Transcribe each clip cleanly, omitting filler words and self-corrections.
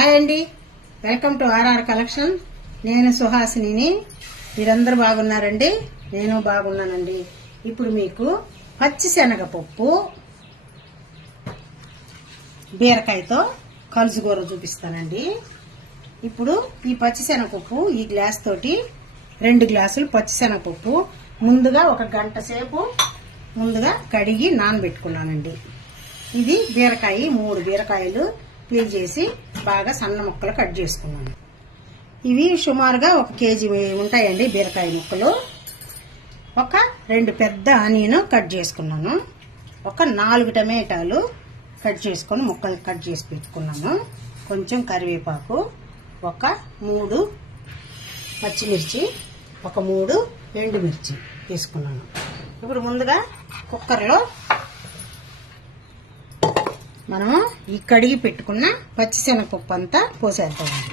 Hi అండి, welcome to RR collection. నేను సుహాసిని. మీరందరూ బాగున్నారండి? నేను బాగున్నానండి. ఇప్పుడు మీకు పచ్చిశనగపప్పు బీరకాయతో కలుసుకూర చూపిస్తానండి. ఇప్పుడు ఈ పచ్చిశనగపప్పు ఈ గ్లాస్ తోటి 2 గ్లాసులు పచ్చిశనగపప్పు ముందుగా 1 గంట సేపు ముందుగా కడిగి నానబెట్టుకున్నానండి. ఇది బీరకాయ 3 బీరకాయలు క్లీన్ చేసి బాగా సన్న ముక్కలు కట్ చేసుకున్నాను. ఇవి సుమారుగా 1 కేజీ ఉంటాయండి బీరకాయ ముక్కలు. 2 పెద్ద ఆనియన్ కట్ చేసుకున్నాను. 4 టమాటాలు కట్ చేసుకొని ముక్కలు కట్ చేసి పెట్టుకున్నాను. కొంచెం కరివేపాకు, 3 పచ్చిమిర్చి, 3 ఎండుమిర్చి తీసుకున్నాను. ఇప్పుడు ముందుగా కుక్కర్లో మనము ఈ కడిగి పెట్టుకున్న పచ్చిశనగపప్పు అంతా పోసేద్దామండి.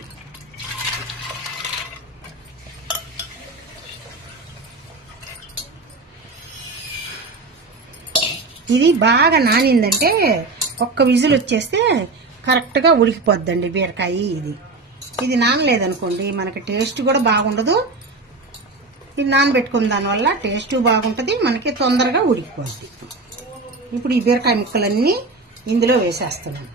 ఇది బాగా నానిందంటే 1 విజిల్ వచ్చేస్తే కరెక్ట్గా ఉడికిపోద్దండి బీరకాయ. ఇది నానలేదనుకోండి మనకి టేస్ట్ కూడా బాగుండదు. ఇది నానబెట్టుకున్న దానివల్ల టేస్ట్ బాగుంటుంది, మనకి తొందరగా ఉడికిపోద్ది. ఇప్పుడు ఈ బీరకాయ ముక్కలన్నీ ఇందులో వేసేస్తున్నాను.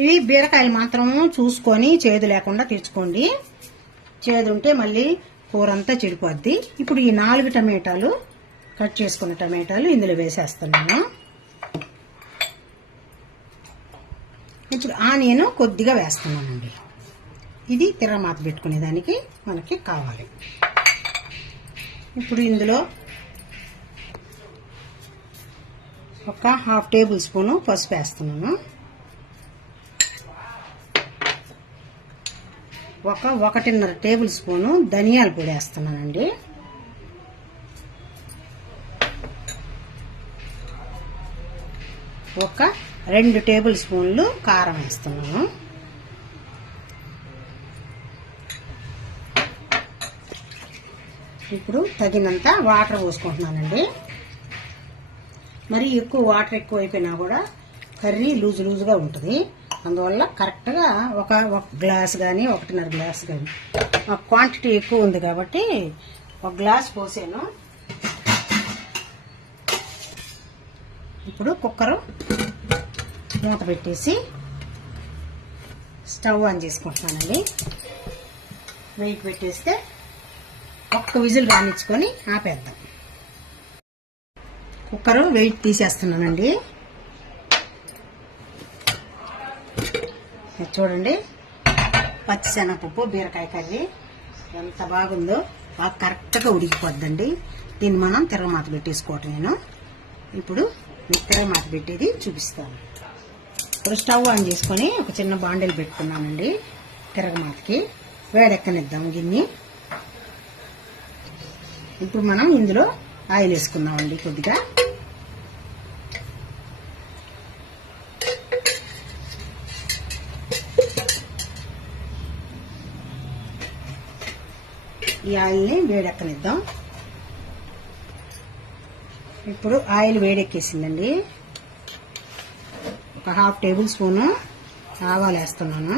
ఇవి బీరకాయలు మాత్రం చూసుకొని చేదు లేకుండా తెచ్చుకోండి. చేదు ఉంటే మళ్ళీ కూర అంతా చెడిపోద్ది. ఇప్పుడు ఈ 4 టమాటాలు కట్ చేసుకున్న టమాటాలు ఇందులో వేసేస్తున్నాను. ఇప్పుడు ఆనియన్ కొద్దిగా వేస్తున్నానండి. ఇది తిరమాత పెట్టుకునేదానికి మనకి కావాలి. ఇప్పుడు ఇందులో 1/2 టేబుల్ స్పూను పసుపు వేస్తున్నాను. 1.5 టేబుల్ స్పూను ధనియాల పొడి వేస్తున్నానండి. 2 టేబుల్ స్పూన్లు కారం వేస్తున్నాను. ఇప్పుడు తగినంత వాటర్ పోసుకుంటున్నానండి. మరి వాటర్ ఎక్కువ అయిపోయినా కూడా కర్రీ లూజుగా ఉంటుంది. అందువల్ల కరెక్ట్గా ఒక గ్లాస్ కానీ 1.5 గ్లాస్ కానీ, క్వాంటిటీ ఎక్కువ ఉంది కాబట్టి 1 గ్లాస్ పోసాను. ఇప్పుడు కుక్కరు మూత పెట్టేసి స్టవ్ ఆన్ చేసుకుంటున్నానండి. వెయిట్ పెట్టేస్తే 1 విజిల్ రానిచ్చుకొని ఆపేద్దాం. కుక్కరు వెయిట్ తీసేస్తున్నానండి. చూడండి, పచ్చిశనగపప్పు బీరకాయ కర్రీ ఎంత బాగుందో, బాగా కరెక్ట్గా ఉడికిపోద్దండి. దీన్ని మనం తిరగమాత పెట్టేసుకోవటం. నేను ఇప్పుడు తిరగమాత పెట్టేది చూపిస్తాను. ఇప్పుడు స్టవ్ ఆన్ చేసుకొని ఒక చిన్న బాండెలు పెట్టుకున్నానండి. తిరగమాతకి వేడెక్కనిద్దాం గిన్నె. ఇప్పుడు మనం ఇందులో ఆయిల్ వేసుకుందామండి. కొద్దిగా ఈ ఆయిల్ని వేడెక్కనిద్దాం. ఇప్పుడు ఆయిల్ వేడెక్కేసిందండి. 1/2 టేబుల్ స్పూను ఆవాలు వేస్తున్నాను.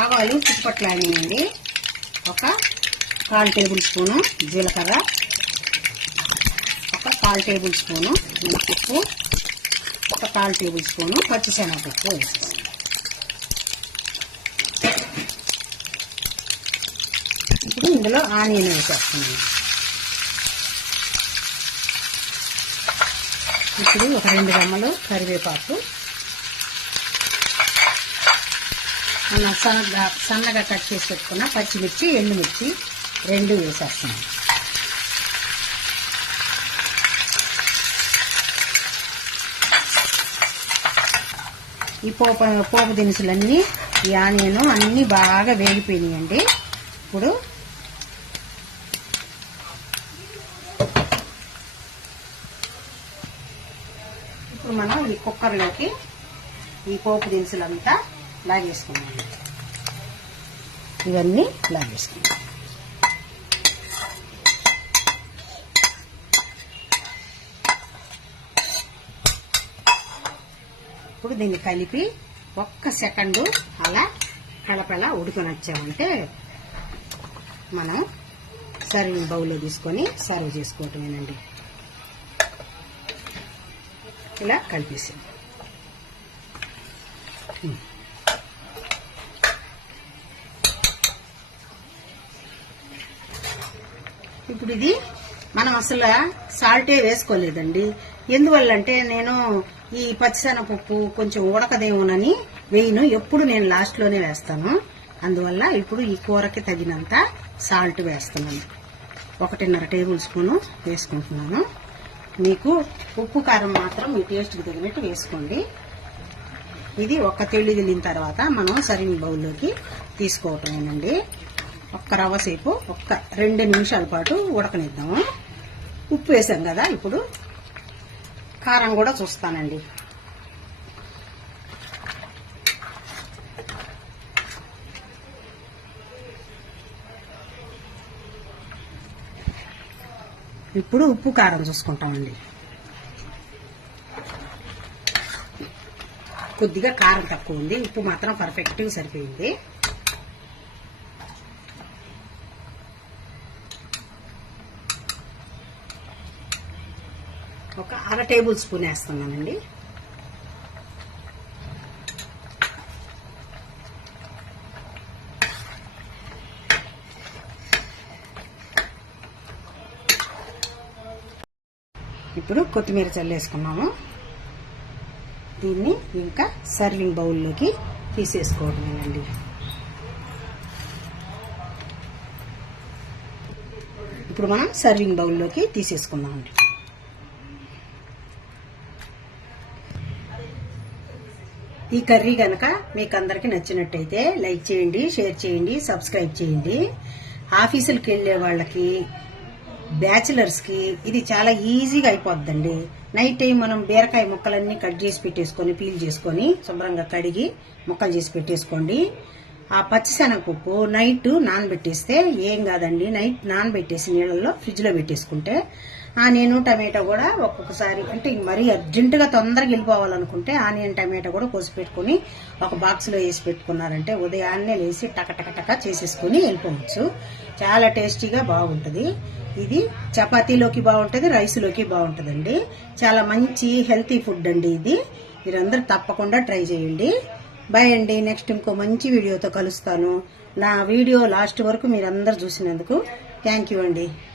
ఆవాలు చిప్పట్లాడినాయండి. 1/4 టేబుల్ స్పూను జీలకర్ర, 1/4 టేబుల్ స్పూను మినపప్పు, 1/4 టేబుల్ స్పూను పచ్చిశనగపప్పు వేసేస్తాను. ఇప్పుడు ఇందులో ఆనియన్ వేసేస్తున్నాను. ఇప్పుడు 2 రెమ్మలు కరివేపాకు, సన్నగా కట్ చేసి పెట్టుకున్న పచ్చిమిర్చి, ఎండుమిర్చి 2 వేసేస్తున్నాను. ఈ పోపు దినుసులన్నీ, ఈ ఆనియన్ అన్నీ బాగా వేగిపోయినాయండి. ఇప్పుడు మనం ఈ కుక్కర్లోకి ఈ పోపు దినుసులంతా లాగేసుకున్నాము. ఇవన్నీ లాగేసుకున్నాం. ఇప్పుడు దీన్ని కలిపి ఒక్క సెకండు అలా కలపలా ఉడుకొని వచ్చామంటే మనం సర్వింగ్ బౌల్లో తీసుకొని సర్వ్ చేసుకోవటమేనండి. ఇలా కలిపేసి ఇప్పుడు ఇది మనం అసలు సాల్టే వేసుకోలేదండి. ఎందువల్ల అంటే నేను ఈ పచ్చిశనగపప్పు కొంచెం ఉడకదేమోనని వేయను, ఎప్పుడు నేను లాస్ట్ లోనే వేస్తాను. అందువల్ల ఇప్పుడు ఈ కూరకి తగినంత సాల్ట్ వేస్తున్నాను. 1.5 టేబుల్ స్పూను వేసుకుంటున్నాను. మీకు ఉప్పు కారం మాత్రం మీ టేస్ట్కి తగినట్టు వేసుకోండి. ఇది ఒక తెల్లిగిలిన తర్వాత మనం సర్వింగ్ బౌల్లోకి తీసుకోవటమేనండి. ఒక్క రవ్వ సేపు 2 నిమిషాల పాటు ఉడకనిద్దాము. ఉప్పు వేసాం కదా, ఇప్పుడు కారం కూడా చూస్తానండి. ఇప్పుడు ఉప్పు కారం చూసుకుంటామండి. కొద్దిగా కారం తక్కువ ఉంది, ఉప్పు మాత్రం పర్ఫెక్ట్గా సరిపోయింది. ఒక 1/2 టేబుల్ స్పూన్ వేస్తున్నానండి. ఇప్పుడు కొత్తిమీర చల్లేసుకున్నాము. దీన్ని ఇంకా సర్వింగ్ బౌల్లోకి తీసేసుకోవడమేనండి. ఇప్పుడు మనం సర్వింగ్ బౌల్లోకి తీసేసుకుందామండి. ఈ కర్రీ గనక మీకు అందరికి నచ్చినట్టయితే లైక్ చేయండి, షేర్ చేయండి, సబ్స్క్రైబ్ చేయండి. ఆఫీసులకు వెళ్లే వాళ్ళకి, బ్యాచిలర్స్ కి ఇది చాలా ఈజీగా అయిపోద్దండి. నైట్ టైం మనం బీరకాయ ముక్కలన్నీ కట్ చేసి పెట్టేసుకొని, పీల్ చేసుకొని శుభ్రంగా కడిగి ముక్కలు చేసి పెట్టేసుకోండి. ఆ పచ్చిశనగపప్పు నైట్ నానబెట్టేస్తే ఏం కాదండి. నైట్ నానబెట్టేసి నీళ్ళల్లో ఫ్రిడ్జ్ లో పెట్టేసుకుంటే ఆనియన్ టమాటో కూడా ఒక్కొక్కసారి అంటే మరీ అర్జెంటుగా తొందరగా వెళ్ళిపోవాలనుకుంటే ఆనియన్ టమాటో కూడా కోసి పెట్టుకుని ఒక బాక్స్ లో వేసి పెట్టుకున్నారంటే ఉదయాన్నే లేసి టక చేసేసుకుని వెళ్ళిపోవచ్చు. చాలా టేస్టీగా బాగుంటది. ఇది చపాతీలోకి బాగుంటది, రైస్లోకి బాగుంటదండి. చాలా మంచి హెల్తీ ఫుడ్ అండి ఇది. మీరందరూ తప్పకుండా ట్రై చేయండి. బాయ్ అండి. నెక్స్ట్ ఇంకో మంచి వీడియోతో కలుస్తాను. నా వీడియో లాస్ట్ వరకు మీరందరూ చూసినందుకు థ్యాంక్ యూ అండి.